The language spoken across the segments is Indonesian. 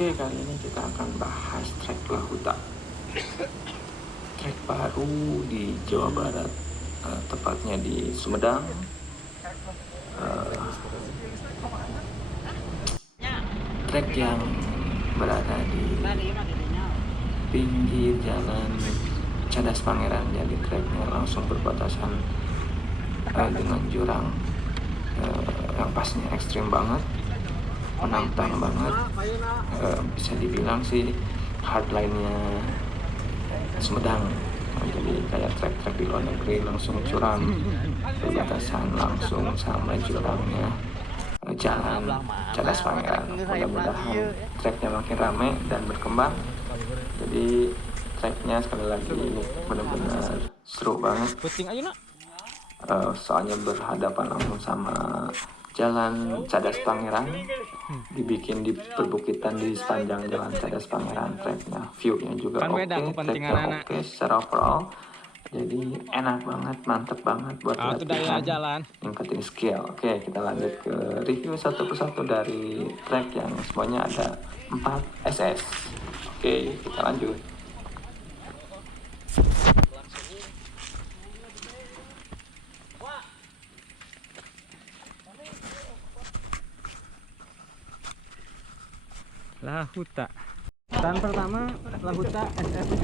Oke, kali ini kita akan bahas trek Lahuta. Trek baru di Jawa Barat, tepatnya di Sumedang. Trek yang berada di pinggir jalan Cadas Pangeran, jadi treknya langsung berbatasan dengan jurang yang pasnya ekstrim banget, menantang banget, bisa dibilang sih hardline-nya Sumedang. Jadi kayak trek-trek di luar negeri langsung curam, berbatasan langsung sama jurangnya jalan Cadas Pangeran. Mudah-mudahan treknya makin rame dan berkembang. Jadi treknya sekali lagi benar-benar seru banget. Soalnya berhadapan langsung sama jalan Cadas Pangeran, dibikin di perbukitan di sepanjang jalan Cadas Pangeran. Treknya, view-nya juga oke, treknya oke secara overall. Jadi enak banget, mantep banget buat latihan, ningkatin skill. Oke, kita lanjut ke review satu persatu dari trek yang semuanya ada 4 SS. Oke, kita lanjut. Lahuta. Dan pertama Lahuta SS3.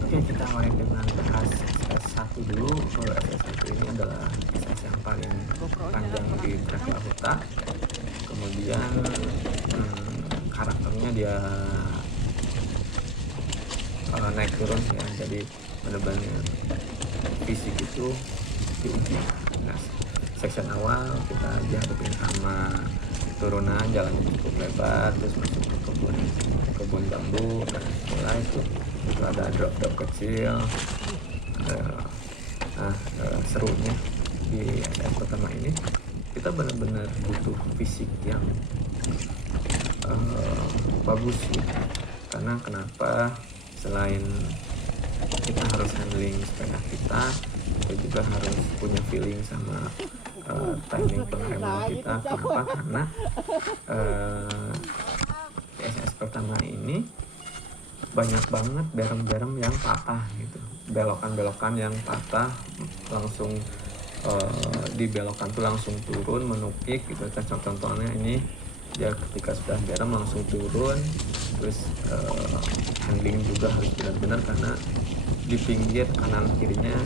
Oke, kita mulai dengan bahas SS1 dulu. SS1 ini adalah SS yang paling panjang di trek Lahuta. Kemudian karakternya dia naik turun ya, jadi benar-benar fisik itu diuji. Nah, section awal kita dihadapin sama turunan jalan cukup lebar, terus masuk ke kebun bambu. Nah, mulai itu ada drop kecil. Serunya di SS pertama ini kita benar-benar butuh fisik yang bagus ya. Karena kenapa, selain kita harus handling sepeda kita juga harus punya feeling sama timing pengereman kita. Kenapa? Karena SS pertama ini banyak banget berem-berem yang patah gitu, belokan-belokan yang patah, langsung di belokan tuh langsung turun menukik gitu. Contohnya ini ya, ketika sudah berem langsung turun, terus handling juga harus benar-benar karena di pinggir kanan kirinya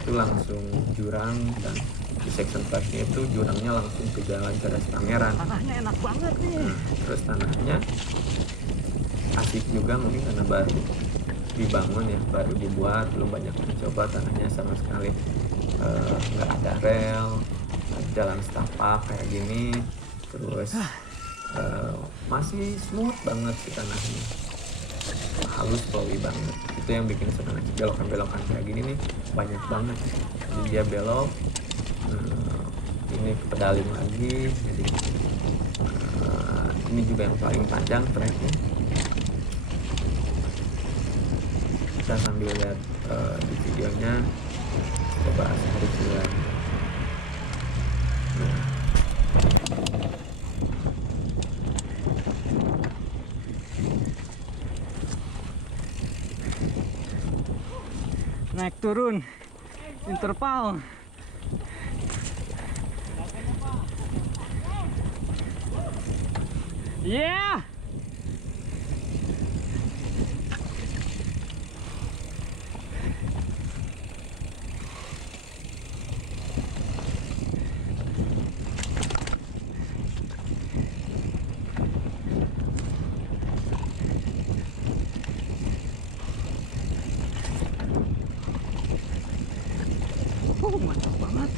itu langsung jurang, dan di section tracknya itu jurangnya langsung ke jalan Cadas Pangeran. Tanahnya enak banget nih. Terus tanahnya asik juga, mungkin karena baru dibangun ya, baru dibuat, belum banyak mencoba. Tanahnya sama sekali nggak ada rel, jalan setapak kayak gini. Terus masih smooth banget sih tanahnya, halus, flowy banget. Itu yang bikin senang. Belokan-belokan kayak gini nih banyak banget, jadi dia belok ini ke pedaling lagi. Jadi ini juga yang paling panjang treknya. Kita sambil lihat di videonya, coba hari bulan. Naik turun interval. Yeah. Mantap banget.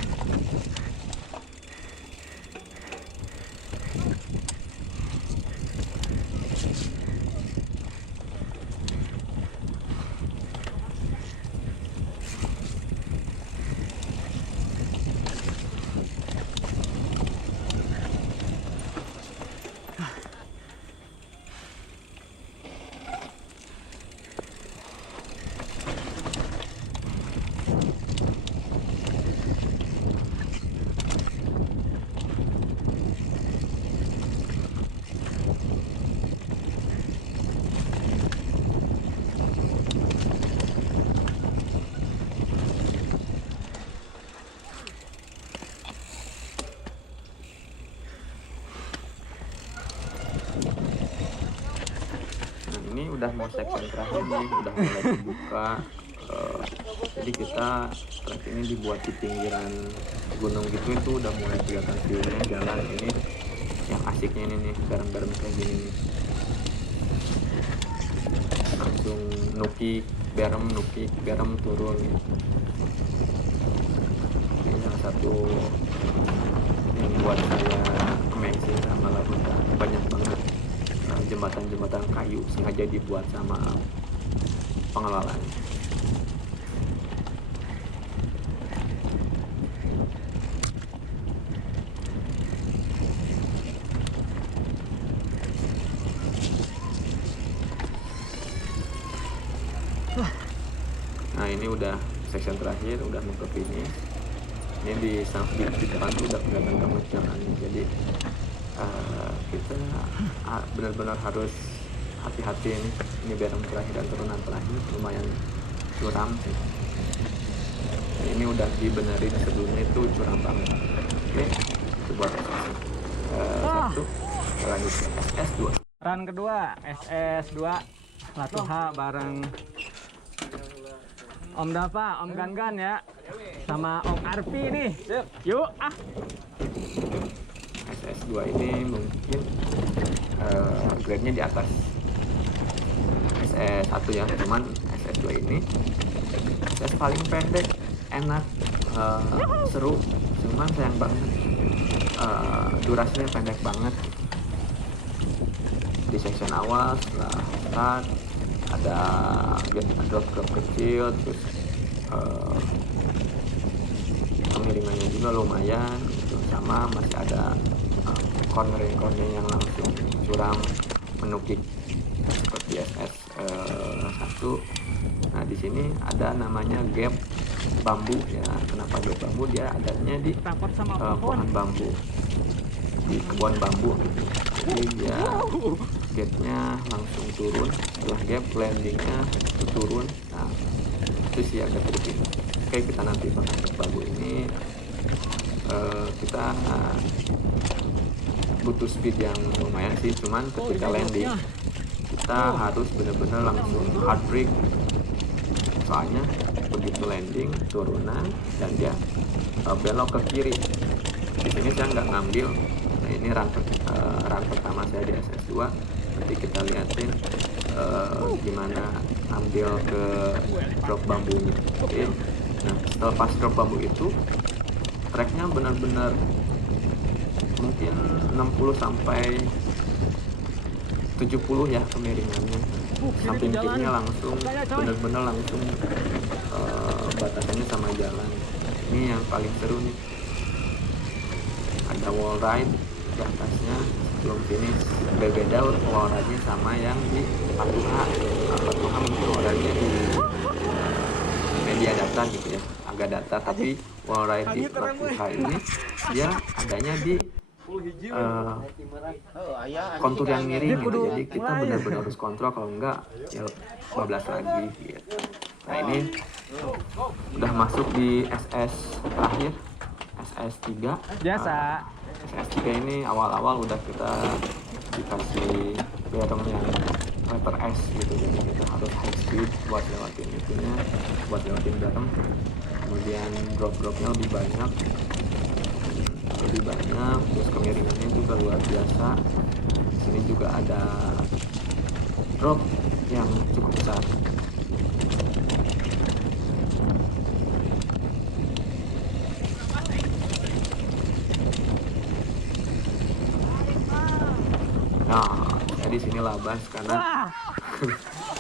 udah mau section terakhir nih, udah mulai dibuka. Jadi kita trek ini dibuat di pinggiran gunung gitu, itu udah mulai kelihatan view-nya jalan ini. Yang asiknya ini nih, bareng-bareng kayak gini nih. Langsung nukik berem turun. Ini salah satu yang buat saya amazing sama Labuta. Banyak banget jembatan-jembatan kayu sengaja dibuat sama pengelolanya. Nah ini udah section terakhir, udah mau ke finish. Ini di depan tuh udah kelihatan banget jalannya. Jadi kita benar-benar harus hati-hati nih. Ini berem terakhir dan turunan terakhir lumayan curam sih. Ini udah dibenerin, sebelumnya itu curam banget. Oke, itu buat satu. Lanjut ke SS2. Run kedua SS2 Latuha bareng Om Dava, Om Gangan ya, sama Om Arpi nih. Yuk SS2 ini mungkin grade-nya di atas SS1 ya, cuman SS2 ini SS paling pendek, enak, seru, cuman sayang banget durasinya pendek banget. Di section awal setelah start ada drop kecil, terus pengirimannya juga lumayan gitu. Sama masih ada corner yang langsung curam menukik seperti SS1. Nah di sini ada namanya gap bambu ya. Kenapa gap bambu? Dia adanya di pohon bambu, di kebun bambu gitu. Jadi dia gapnya langsung turun, setelah gap landingnya itu turun. Nah itu sih agak tricky. Oke, kita nanti pakai gap bambu ini kita butuh speed yang lumayan sih, cuman ketika landing kita harus benar-benar langsung hard brake, soalnya begitu landing turunan dan dia belok ke kiri. Di sini saya nggak ngambil. Nah ini run pertama saya di SS2. Nanti kita liatin gimana ambil ke drop bambunya. Oke. Nah setelah pas drop bambu itu treknya benar-benar mungkin 60 sampai 70 ya kemiringannya. Samping kirinya langsung benar-benar langsung batasannya sama jalan. Ini yang paling seru nih. Ada wall ride di atasnya, belum finish. Berbeda wall ride-nya sama yang di Latuha. Latuha mungkin wall ride-nya di media data gitu ya, agak data, tapi wall ride di Latuha ini dia adanya di kontur yang miring gitu. Jadi kita benar-benar harus kontrol, kalau enggak ya bablas lagi gitu. Nah ini udah masuk di SS terakhir, SS3 biasa. SS3 ini awal-awal udah kita dikasih berem yang letter S gitu, jadi kita harus high speed buat lewatin itunya, buat lewatin berem. Kemudian drop-dropnya lebih banyak, terus kemiringannya juga luar biasa. Di sini juga ada drop yang cukup besar. Nah, saya di sini labas karena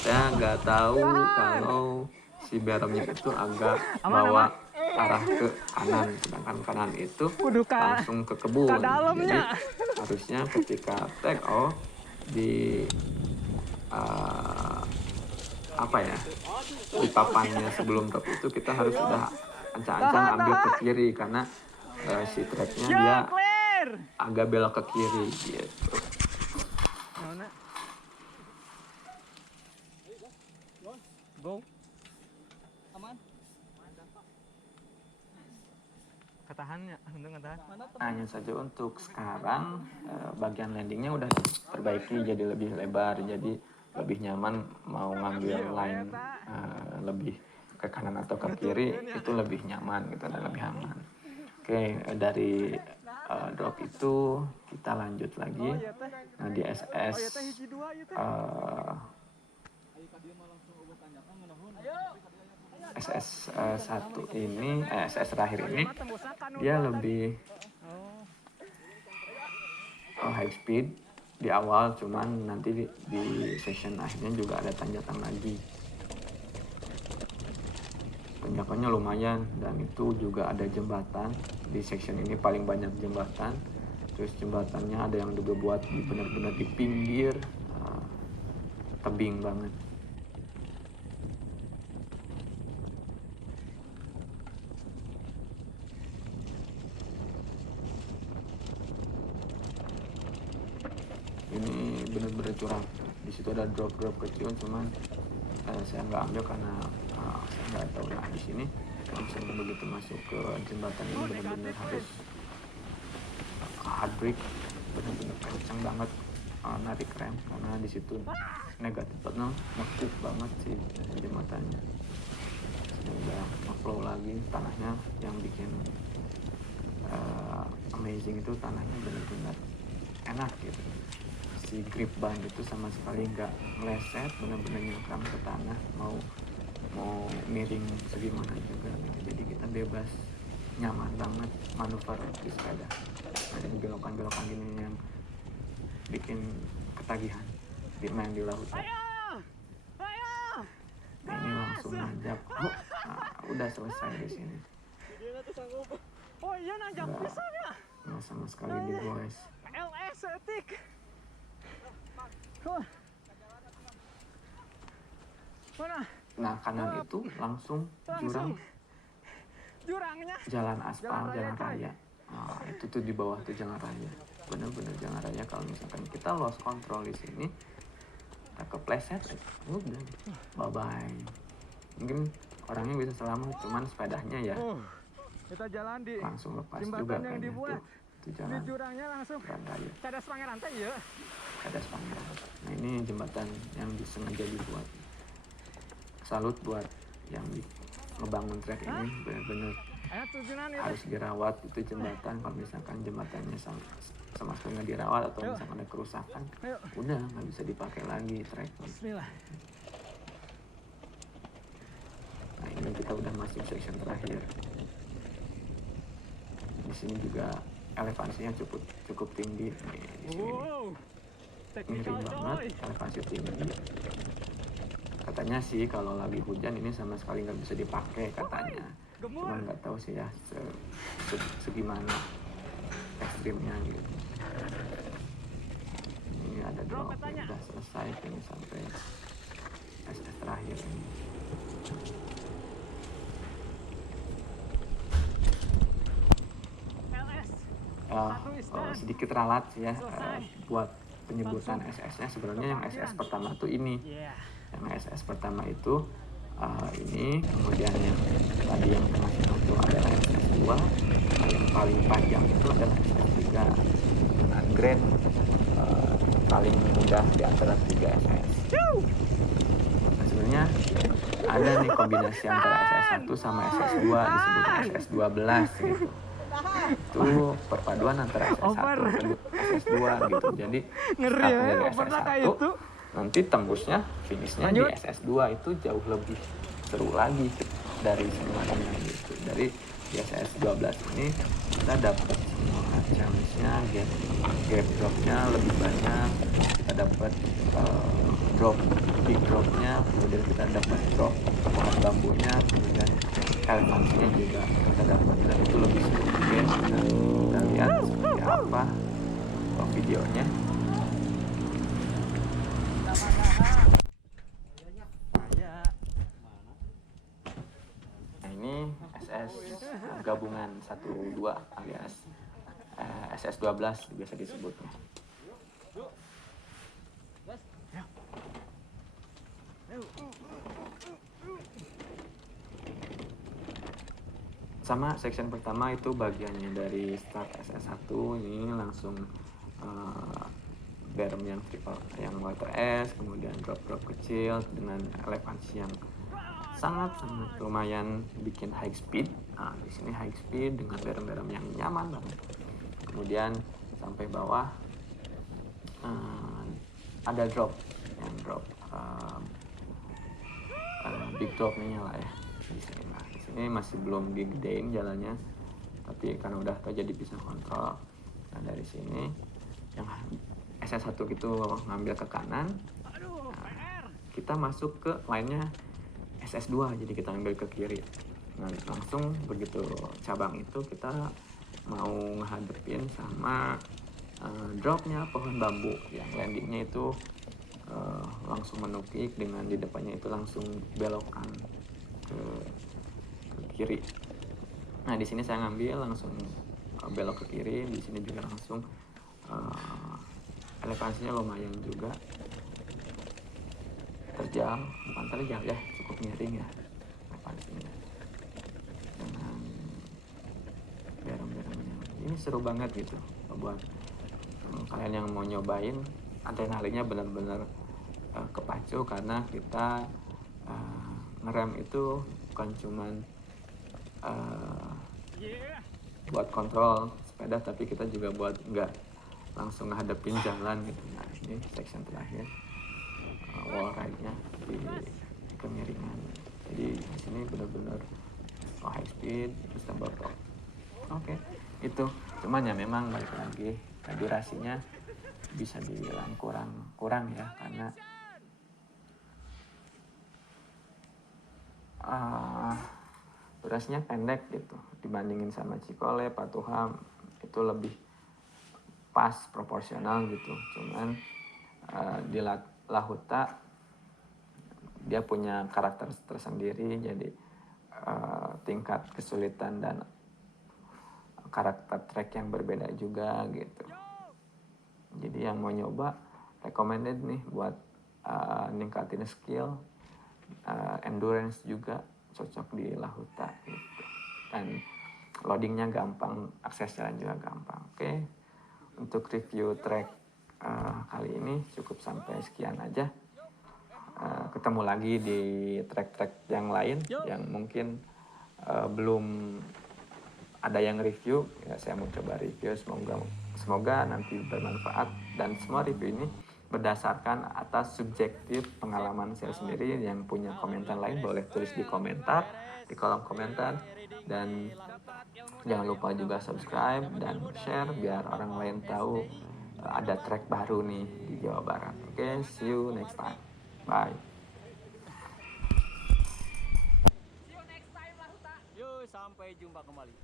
saya nggak tahu kalau si beremnya itu agak bawa arah ke kanan, sedangkan kanan itu langsung ke kebun. Jadi harusnya ketika take off di di papannya sebelum drop itu kita harus udah ancang-ancang ambil ke kiri, karena si tracknya dia agak belok ke kiri gitu. Go. Aman. Ketahannya, untung ketahan. Hanya saja untuk sekarang bagian landingnya udah diperbaiki jadi lebih lebar. Jadi lebih nyaman mau ngambil line lebih ke kanan atau ke kiri itu lebih nyaman gitu dan lebih aman. Oke, dari drop itu kita lanjut lagi. Nah di SS 1 ini SS terakhir ini dia lebih high speed di awal, cuman nanti di session akhirnya juga ada tanjakan lagi. Tanjakannya lumayan dan itu juga ada jembatan. Di section ini paling banyak jembatan. Terus jembatannya ada yang juga buat benar-benar di pinggir tebing banget. Ini benar-benar curang. Di situ ada drop-drop kecil, cuman saya nggak ambil karena saya nggak tahu. Nah di sini langsung begitu masuk ke jembatan ini benar-benar harus hard brake, benar-benar kencang banget narik rem karena di situ negatif penuh ngekuk banget sih jembatannya. Sudah flow lagi tanahnya, yang bikin amazing itu tanahnya benar-benar enak gitu. Si grip ban itu sama sekali nggak meleset, benar-benar nyengkram ke tanah, mau miring segimana juga. Jadi kita bebas, nyaman banget manuver di sepeda. Ada belokan-belokan gini yang bikin ketagihan main di lautan. Nah ini langsung nanjak, udah selesai di sini. Oh iya nanjak bisa ya. Nggak sama sekali digoes. LS etik. Mana? Nah kanan itu langsung jurang, jurangnya jalan aspal, jalan raya. Nah, itu tuh di bawah tuh jalan raya, bener-bener jalan raya. Kalau misalkan kita lost control di sini, kita kepleset, udah, bye bye. Mungkin orangnya bisa selamat, cuman sepedanya ya kita jalan di langsung lepas jembatan juga yang kayaknya dibuat. Itu jalan Di jurangnya langsung jalan raya. cadas Pangeran teh ya. Cadas Pangeran. Nah ini jembatan yang disengaja dibuat. Salut buat yang ngebangun trek ini, bener-bener harus dirawat itu jembatan. Kalau misalkan jembatannya sama sekali nggak dirawat atau misalkan ada kerusakan, udah nggak bisa dipakai lagi trek. Bismillah. Nah ini kita udah masuk section terakhir. Di sini juga elevasinya cukup tinggi nih, di sini miring banget, elevasi tinggi. Katanya sih kalau lagi hujan ini sama sekali nggak bisa dipakai katanya. Cuman nggak tahu sih ya segimana ekstrimnya gitu. Ini ada drop, udah selesai ini sampai SS terakhir ini. Sedikit ralat ya buat penyebutan SS-nya. Sebenarnya yang SS pertama tuh ini, yang SS pertama itu ini, kemudian yang tadi yang tengah-tengah itu adalah SS2, yang paling panjang itu adalah SS3 dengan grade paling mudah di antara 3 SS. Nah, sebenarnya ada nih kombinasi antara SS1 sama SS2 disebut SS12 gitu. Itu perpaduan antara SS1 dan SS2 gitu. Jadi ngeri ya, dari SS1 nanti tembusnya finishnya di SS2 itu jauh lebih seru lagi dari semuanya gitu. Dari di SS12 ini kita dapat semua challenge-nya, gap drop-nya lebih banyak, kita dapat big drop-nya, kemudian kita dapat drop pohon bambunya, kemudian elevansnya juga kita dapat, dan itu lebih seru. Oke, kita lihat seperti apa videonya. Nah ini SS gabungan 1-2 alias SS12 biasa disebutnya. Sama section pertama itu bagiannya dari start SS1 ini langsung berem yang water S, kemudian drop kecil dengan elevasi yang sangat lumayan bikin high speed. Nah, di sini high speed dengan berem-berem yang nyaman banget. Kemudian sampai bawah ada drop big drop-nya lah ya di sini. Nah, di sini masih belum digedein jalannya, tapi karena udah terjadi bisa kontrol. Nah, dari sini yang SS1 gitu ngambil ke kanan. Nah, kita masuk ke line-nya SS2, jadi kita ambil ke kiri. Nah, langsung begitu cabang itu kita mau ngehadepin sama dropnya pohon bambu yang landingnya itu langsung menukik, dengan di depannya itu langsung belokan ke kiri. Nah, di sini saya ngambil langsung belok ke kiri. Di sini juga langsung elevasinya lumayan juga terjal, bukan terjal ya, cukup miring ya elevasinya dengan berem-beremnya. Ini seru banget gitu buat kalian yang mau nyobain. Adrenalinnya benar-benar kepacu karena kita ngerem itu bukan cuman buat kontrol sepeda, tapi kita juga buat nggak langsung ngadepin jalan gitu. Nah, ini section terakhir wall ride-nya di kemiringan. Jadi di sini benar-benar high speed terus tambah top. Oke, itu cuman ya memang balik lagi durasinya bisa dibilang kurang ya, karena durasinya pendek gitu dibandingin sama Cikole, Patuha itu lebih pas proporsional gitu. Cuman di Lahuta dia punya karakter tersendiri, jadi tingkat kesulitan dan karakter track yang berbeda juga gitu. Jadi yang mau nyoba recommended nih buat ningkatin skill, endurance juga cocok di Lahuta gitu. Dan loadingnya gampang, akses jalan juga gampang. Oke, untuk review track kali ini cukup sampai sekian aja. Ketemu lagi di track-track yang lain yang mungkin belum ada yang review ya, saya mau coba review. Semoga nanti bermanfaat, dan semua review ini berdasarkan atas subjektif pengalaman saya sendiri. Yang punya komentar lain boleh tulis di komentar, di kolom komentar, dan jangan lupa juga subscribe dan share biar orang lain tahu ada track baru nih di Jawa Barat. Oke, see you next time. Bye. See you next time lah, Huta. Yuk, sampai jumpa kembali.